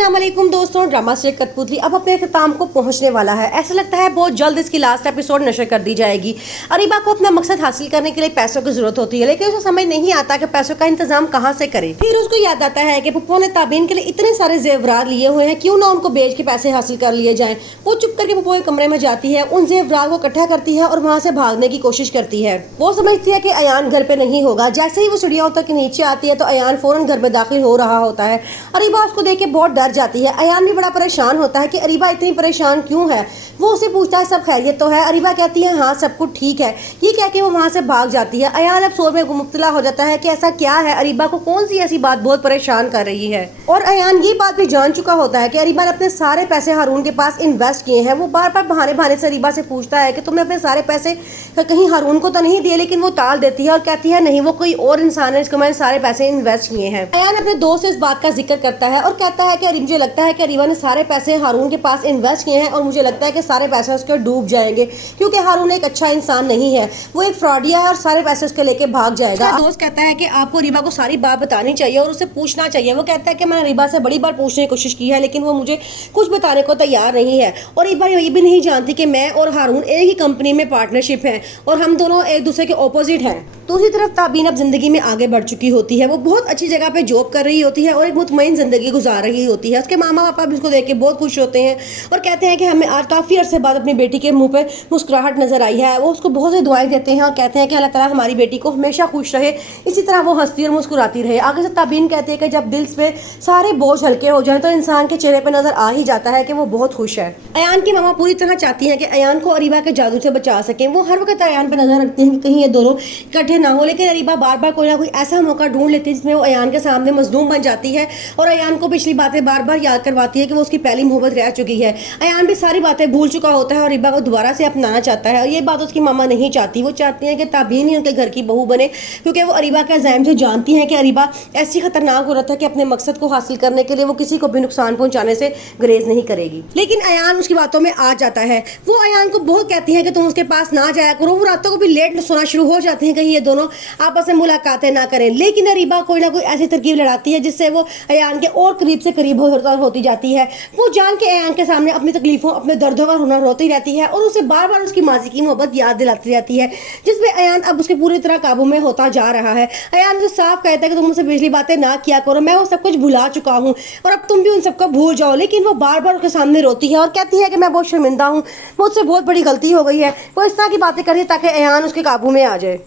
अस्सलाम वालेकुम दोस्तों, ड्रामा से कठपुतली अब अपने अख्ताम को पहुंचने वाला है। ऐसा लगता है बहुत जल्द इसकी लास्ट एपिसोड नशर कर दी जाएगी। अरीबा को अपना मकसद हासिल करने के लिए पैसों की जरूरत होती है, लेकिन उसे समझ नहीं आता कि पैसों का इंतजाम कहाँ से करे। फिर उसको याद आता है कि पप्पू ने ताबीन के लिए इतने सारे जेवरात लिए हुए हैं, क्यों ना उनको बेच के पैसे हासिल कर लिए जाए। वो चुप करके पप्पू के कमरे में जाती है, उन जेवरात को इकट्ठा करती है और वहाँ से भागने की कोशिश करती है। वो समझती है कि अयान घर पे नहीं होगा। जैसे ही वो सीढ़ियों तक नीचे आती है तो अयान फौरन घर में दाखिल हो रहा होता है। अरीबा उसको देख के बहुत डर जाती है। अयान भी बड़ा परेशान होता है कि अरीबा इतनी परेशान क्यों है। वो उसे पूछता है सब खैरियत तो है। अरीबा कहती है हाँ सब कुछ ठीक है। ये कह के वो वहाँ से भाग जाती है। अयान अब सोच में मुब्तला हो जाता है कि ऐसा क्या है, अरीबा को कौन सी ऐसी बात बहुत परेशान कर रही है। और अयान ये बात भी जान चुका होता है कि अरीबा ने अपने सारे पैसे हारून के पास इन्वेस्ट किए हैं। वो बार बार बहाने बहाने से अरीबा से पूछता है कि तुमने अपने सारे पैसे कहीं हारून को तो नहीं दिए, लेकिन वो टाल देती है और कहती है नहीं, वो कोई और इंसान है जिसको मैंने सारे पैसे इन्वेस्ट किए हैं। अयान अपने दोस्त से इस बात का जिक्र करता है और कहता है कि मुझे लगता है कि अरीबा ने सारे पैसे हारून के पास इन्वेस्ट किए हैं और मुझे लगता है कि सारे पैसे उसके डूब जाएंगे, क्योंकि हारून एक अच्छा इंसान नहीं है, वो एक फ्रॉडिया है और सारे पैसे उसके लेके भाग जाएगा। दोस्त कहता है कि आपको अरीबा को सारी बात बतानी चाहिए और उसे पूछना चाहिए। वो कहता है कि मैंने अरीबा से बड़ी बार पूछने की कोशिश की है, लेकिन वो मुझे कुछ बताने को तैयार नहीं है। और अरीबा ये भी नहीं जानती कि मैं और हारून एक ही कंपनी में पार्टनरशिप है और हम दोनों एक दूसरे के ऑपोजिट हैं। दूसरी तरफ ताबीन अब जिंदगी में आगे बढ़ चुकी होती है। वो बहुत अच्छी जगह पे जॉब कर रही होती है और एक मुतमईन जिंदगी गुजार रही होती है। उसके मामा पापा भी उसको देख के बहुत खुश होते हैं और कहते हैं कि हमें आज काफ़ी अरसे बाद अपनी बेटी के मुंह पे मुस्कुराहट नजर आई है। वो उसको बहुत सी दुआएं देते हैं और कहते हैं कि अल्लाह ताला हमारी बेटी को हमेशा खुश रहे, इसी तरह वो हंसती और मुस्कुराती रहे। आगे से ताबीन कहती है कि जब दिल पे सारे बोझ हल्के हो जाए तो इंसान के चेहरे पर नजर आ ही जाता है कि वो बहुत खुश है। अयान की मामा पूरी तरह चाहती है कि अयान को अरीबा के जादू से बचा सकें। वो हर वक्त अयान पर नजर रखती हैं कि कहीं ये दोनों इकट्ठे ना हो, लेकिन अरीबा बार बार कोई ना कोई ऐसा मौका ढूंढ लेती है जिसमें वो अयान के सामने मजलूम बन जाती है और अयान को पिछली बातें बार बार याद करवाती है कि वो उसकी पहली मोहब्बत रह चुकी है। अयान भी सारी बातें भूल चुका होता है और अरीबा को दोबारा से अपनाना चाहता है और ये बात उसकी मामा नहीं चाहती। वो चाहती हैं कि ताबीन ही उनके घर की बहू बने, क्योंकि वो अरीबा के अज़ाइम से जानती हैं कि अरीबा ऐसी खतरनाक औरत है कि अपने मकसद को हासिल करने के लिए वो किसी को भी नुकसान पहुंचाने से गुरेज नहीं करेगी। लेकिन अयान उसकी बातों में आ जाता है। वो अयान को बहुत कहती है कि तुम उसके पास ना जाया करो। वो रातों को भी लेट सोना शुरू हो जाते हैं कहीं ये दोनों आपस में मुलाकातें ना करें, लेकिन अरीबा कोई ना कोई ऐसी तरकीब लड़ाती है जिससे वो अयान के और करीब से करीब होती जाती है। वो जान के अयान के सामने अपनी तकलीफों अपने दर्दों का रोना रोती रहती है और उसे बार बार उसकी माजी की मोहब्बत याद दिलाती रहती है, जिसमें अयान अब उसके पूरी तरह काबू में होता जा रहा है। अयान उसे साफ कहता है कि तुम मुझसे पिछली बातें ना किया करो, मैं वो सब कुछ भुला चुका हूँ और अब तुम भी उन सबको भूल जाओ। लेकिन वो बार बार उसके सामने रोती है और कहती है कि मैं बहुत शर्मिंदा हूँ, मुझसे बहुत बड़ी गलती हो गई है। वो इस तरह की बातें कर रही है ताकि अयान उसके काबू में आ जाए।